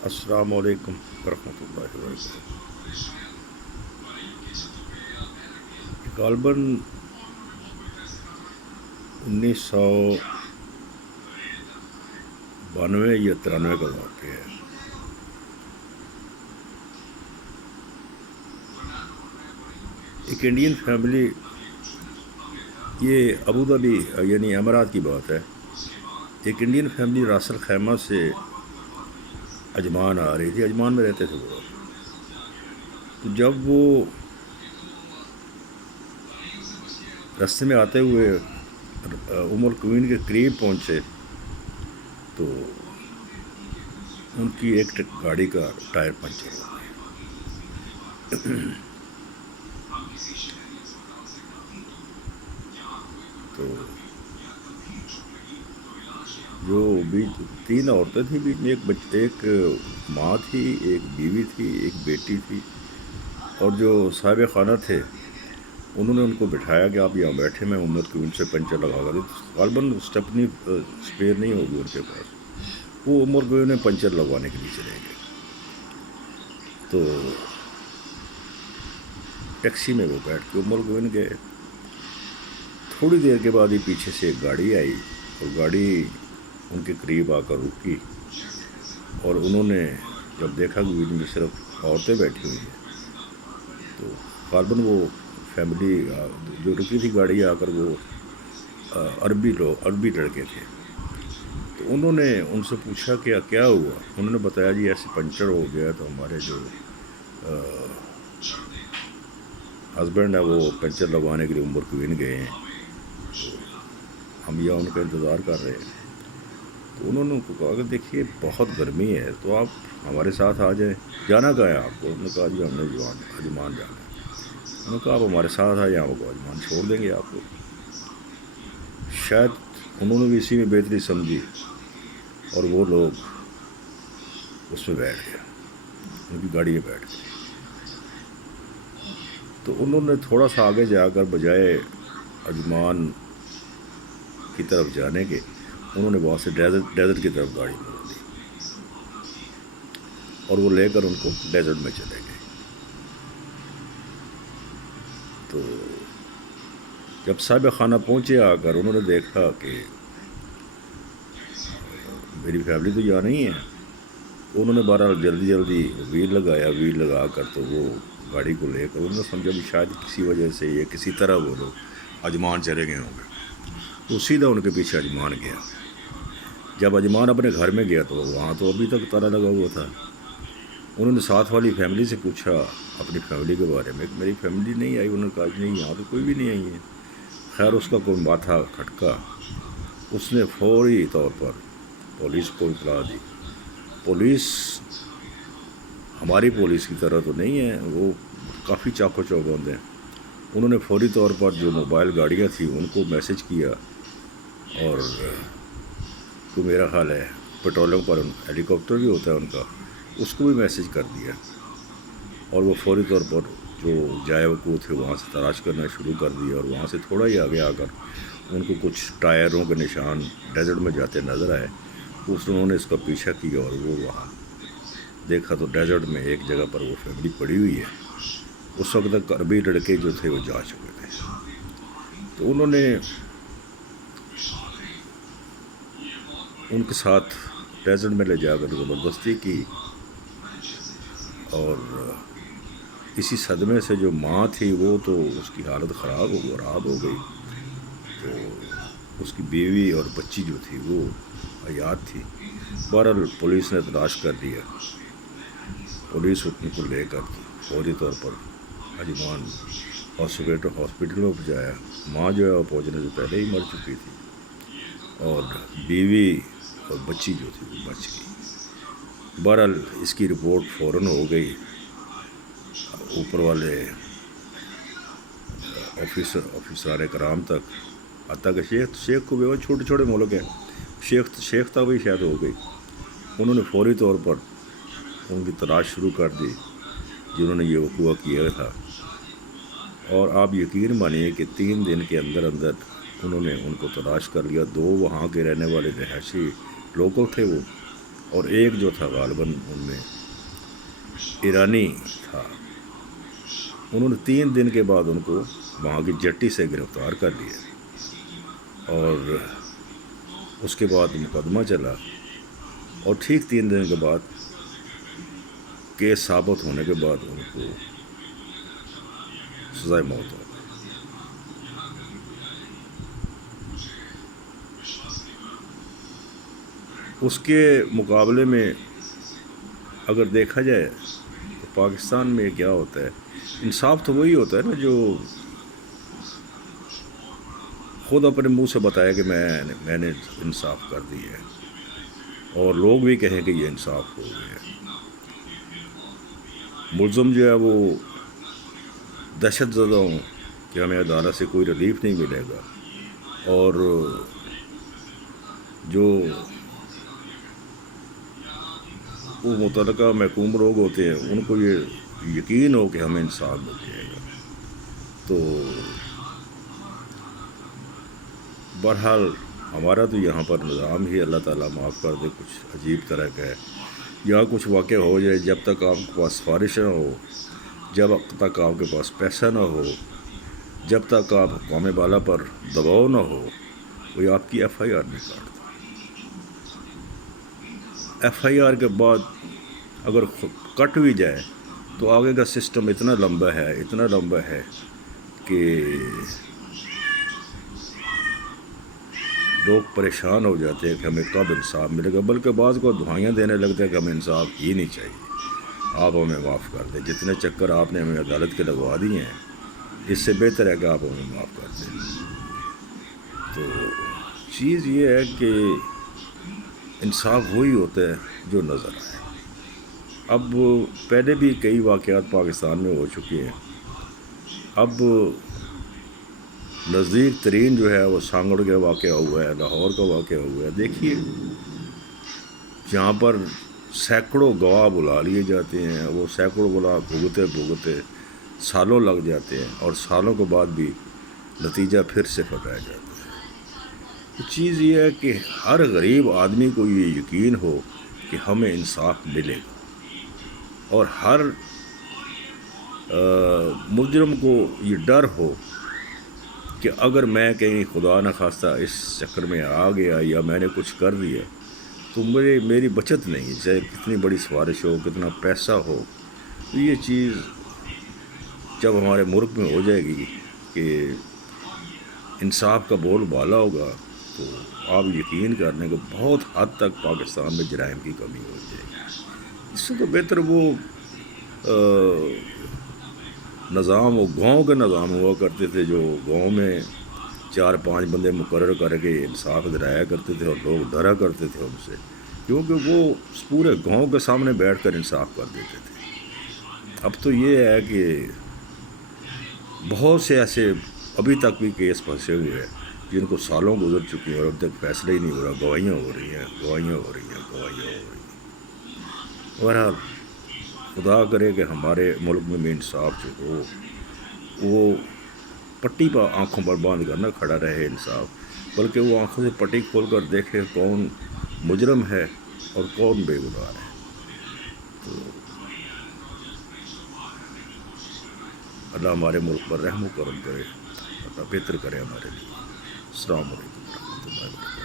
السلام علیکم ورحمۃ اللہ وبرکاتہ۔ غالباً 1992 یا 93 کا واقعہ ہے۔ ایک انڈین فیملی، یہ ابوظہبی یعنی امارات کی بات ہے، ایک انڈین فیملی راس الخیمہ سے عجمان آ رہی تھی۔ عجمان میں رہتے تھے وہ لوگ۔ تو جب وہ رستے میں آتے ہوئے القوین کے قریب پہنچے تو ان کی ایک گاڑی کا ٹائر پنچر ہو گیا۔ تو جو بیچ 3 عورتیں تھیں، بیچ میں ایک ماں تھی، ایک بیوی تھی، ایک بیٹی تھی، اور جو صاحب خانہ تھے انہوں نے ان کو بٹھایا کہ آپ یہاں بیٹھے، میں القوین سے پنچر لگا کر دوں۔ غالباً اسٹیپنی اسپیئر نہیں ہوگی ان کے پاس، وہ القوین میں پنچر لگوانے کے لیے چلے گئے۔ تو ٹیکسی میں وہ بیٹھ کے القوین گئے۔ تھوڑی دیر کے بعد ہی پیچھے سے ایک گاڑی آئی اور گاڑی ان کے قریب آ کر رکی، اور انہوں نے جب دیکھا کہ ان میں صرف عورتیں بیٹھی ہوئی ہیں، تو غالباً وہ فیملی جو رکی تھی گاڑی آ کر، وہ عربی لڑکے تھے۔ تو انہوں نے ان سے پوچھا کہ کیا ہوا؟ انہوں نے بتایا جی ایسے پنچر ہو گیا، تو ہمارے جو ہسبینڈ ہے وہ پنچر لگوانے کے لیے القوین گئے ہیں، تو ہم یہاں ان کا انتظار کر رہے ہیں۔ تو انہوں نے ان کو کہا کہ دیکھیے بہت گرمی ہے، تو آپ ہمارے ساتھ آ جائیں۔ جانا کہاں ہے آپ کو؟ انہوں نے کہا جی ہم نے عجمان جانا ہے۔ انہوں نے کہا آپ ہمارے ساتھ آئیں، آپ کو عجمان چھوڑ دیں گے آپ کو۔ شاید انہوں نے بھی اسی میں بہتری سمجھی اور وہ لوگ اس میں بیٹھ گئے، ان کی گاڑی میں بیٹھ گئے۔ تو انہوں نے تھوڑا سا آگے جا کر بجائے عجمان کی طرف جانے کے، انہوں نے وہاں سے ڈیزرٹ کی طرف گاڑی موڑ دی اور وہ لے کر ان کو ڈیزرٹ میں چلے گئے۔ تو جب صاحب خانہ پہنچے آ کر، انہوں نے دیکھا کہ میری فیملی تو یہاں نہیں ہے، تو انہوں نے بہرحال جلدی ویل لگا کر تو وہ گاڑی کو لے کر، انہوں نے سمجھا کہ شاید کسی وجہ سے یا کسی طرح وہ لوگ عجمان چلے گئے ہوں گے، تو سیدھا ان کے پیچھے عجمان گیا۔ جب عجمان اپنے گھر میں گیا تو وہاں تو ابھی تک تالا لگا ہوا تھا۔ انہوں نے ساتھ والی فیملی سے پوچھا اپنی فیملی کے بارے میں کہ میری فیملی نہیں آئی؟ انہوں نے کہا نہیں، یہاں تو کوئی بھی نہیں آئی ہے۔ خیر اس کا کوئی ماتھا کھٹکا، اس نے فوری طور پر پولیس کو اطلاع دی۔ پولیس ہماری پولیس کی طرح تو نہیں ہے، وہ کافی چاق و چوبند ہیں۔ انہوں نے فوری طور پر جو موبائل گاڑیاں تھیں ان کو میسج کیا، اور تو میرا خیال ہے پیٹرولنگ پر ہیلی کاپٹر بھی ہوتا ہے ان کا، اس کو بھی میسج کر دیا، اور وہ فوری طور پر جو جائے وقوع تھے وہاں سے تلاش کرنا شروع کر دیا، اور وہاں سے تھوڑا ہی آگے آ کر ان کو کچھ ٹائروں کے نشان ڈیزرٹ میں جاتے نظر آئے۔ انہوں نے اس کا پیچھا کیا اور وہ وہاں دیکھا تو ڈیزرٹ میں ایک جگہ پر وہ فیملی پڑی ہوئی ہے۔ اس وقت تک عربی لڑکے جو تھے وہ جا چکے تھے۔ تو انہوں نے ان کے ساتھ ڈیزرٹ میں لے جا کر زبردستی کی، اور اسی صدمے سے جو ماں تھی وہ تو اس کی حالت خراب ہو گئی، تو اس کی بیوی اور بچی جو تھی وہ حیات تھی۔ بہرحال پولیس نے تلاش کر لیا، پولیس ان کو لے کر فوری طور پر عجمان ہاسپٹل میں پہنچایا۔ ماں جو ہے وہ پہنچنے سے پہلے ہی مر چکی تھی، اور بیوی اور بچی جو تھی وہ بچ گئی۔ بہرحال اس کی رپورٹ فوراً ہو گئی اوپر والے آفیسر کرام تک، حتیٰ کہ شیخ کو بھی، وہ چھوٹے ملک ہیں، شیخ تک بھی شاید ہو گئی۔ انہوں نے فوری طور پر ان کی تلاش شروع کر دی جنہوں نے یہ وقوع کیا تھا، اور آپ یقین مانیے کہ 3 دن کے اندر انہوں نے ان کو تلاش کر لیا۔ 2 وہاں کے رہنے والے رہائشی لوکل تھے وہ، اور ایک جو تھا غالباً ان میں ایرانی تھا، انہوں نے 3 دن کے بعد ان کو وہاں کی جٹی سے گرفتار کر لیا، اور اس کے بعد مقدمہ چلا، اور ٹھیک 3 دن کے بعد کیس ثابت ہونے کے بعد ان کو سزائے موت ہو گئی۔ اس کے مقابلے میں اگر دیکھا جائے تو پاکستان میں کیا ہوتا ہے، انصاف تو وہی ہوتا ہے نا جو خود اپنے منہ سے بتایا کہ میں نے انصاف کر دی ہے، اور لوگ بھی کہیں کہ یہ انصاف ہو گیا ہے۔ ملزم جو ہے وہ دہشت زدہ ہوں کہ ہمیں عدالت سے کوئی ریلیف نہیں ملے گا، اور جو وہ متعلقہ محکوم لوگ ہوتے ہیں ان کو یہ یقین ہو کہ ہمیں انصاف مل جائے گا۔ تو بہرحال ہمارا تو یہاں پر نظام ہی اللہ تعالیٰ معاف کر دے کچھ عجیب طرح کا ہے۔ یہاں کچھ واقع ہو جائے، جب تک آپ کے پاس سفارش نہ ہو، جب تک آپ کے پاس پیسہ نہ ہو، جب تک آپ قوم بالا پر دباؤ نہ ہو، کوئی آپ کی ایف آئی آر نہیں کاٹتا۔ ایف آئی آر کے بعد اگر کٹ بھی جائے تو آگے کا سسٹم اتنا لمبا ہے کہ لوگ پریشان ہو جاتے ہیں کہ ہمیں کب انصاف ملے گا، بلکہ بعض کو دعائیاں دینے لگتے ہیں کہ ہمیں انصاف ہی نہیں چاہیے، آپ ہمیں معاف کر دیں، جتنے چکر آپ نے ہمیں عدالت کے لگوا دیے ہیں اس سے بہتر ہے کہ آپ ہمیں معاف کر دیں۔ تو چیز یہ ہے کہ انصاف وہی ہوتا ہے جو نظر آئے۔ اب پہلے بھی کئی واقعات پاکستان میں ہو چکے ہیں، اب نزدیک ترین جو ہے وہ سانگڑ کا واقعہ ہوا ہے، لاہور کا واقعہ ہوا ہے۔ دیکھیے جہاں پر سینکڑوں گواہ بلا لیے جاتے ہیں، وہ سینکڑوں گواہ بھگتے سالوں لگ جاتے ہیں، اور سالوں کے بعد بھی نتیجہ پھر سے پکایا جاتا ہے۔ تو چیز یہ ہے کہ ہر غریب آدمی کو یہ یقین ہو کہ ہمیں انصاف ملے گا، اور ہر مجرم کو یہ ڈر ہو کہ اگر میں کہیں خدا نخواستہ اس چکر میں آ گیا یا میں نے کچھ کر دیا تو میری بچت نہیں، چاہے کتنی بڑی سفارش ہو، کتنا پیسہ ہو۔ تو یہ چیز جب ہمارے ملک میں ہو جائے گی کہ انصاف کا بول بالا ہوگا، تو آپ یقین کر لیں کہ بہت حد تک پاکستان میں جرائم کی کمی ہو جائے گی۔ اس سے تو بہتر وہ نظام، وہ گاؤں کے نظام ہوا کرتے تھے، جو گاؤں میں 4-5 بندے مقرر کر کے انصاف دلایا کرتے تھے، اور لوگ ڈرا کرتے تھے ان سے، کیونکہ وہ پورے گاؤں کے سامنے بیٹھ کر انصاف کر دیتے تھے۔ اب تو یہ ہے کہ بہت سے ایسے ابھی تک بھی کیس پھنسے ہوئے ہیں جن کو سالوں گزر چکی ہیں اور اب تک فیصلہ ہی نہیں ہو رہا، گواہیاں ہو رہی ہیں۔ بہرحال خدا کرے کہ ہمارے ملک میں بھی انصاف جو ہو وہ پٹی پر آنکھوں پر باندھ کر نہ کھڑا رہے انصاف، بلکہ وہ آنکھوں سے پٹی کھول کر دیکھے کون مجرم ہے اور کون بے گناہ ہے۔ تو اللہ ہمارے ملک پر رحم و کرم کرے، اللہ بہتر کرے ہمارے لیے۔ السلام علیکم ورحمۃ اللہ وبرکاتہ۔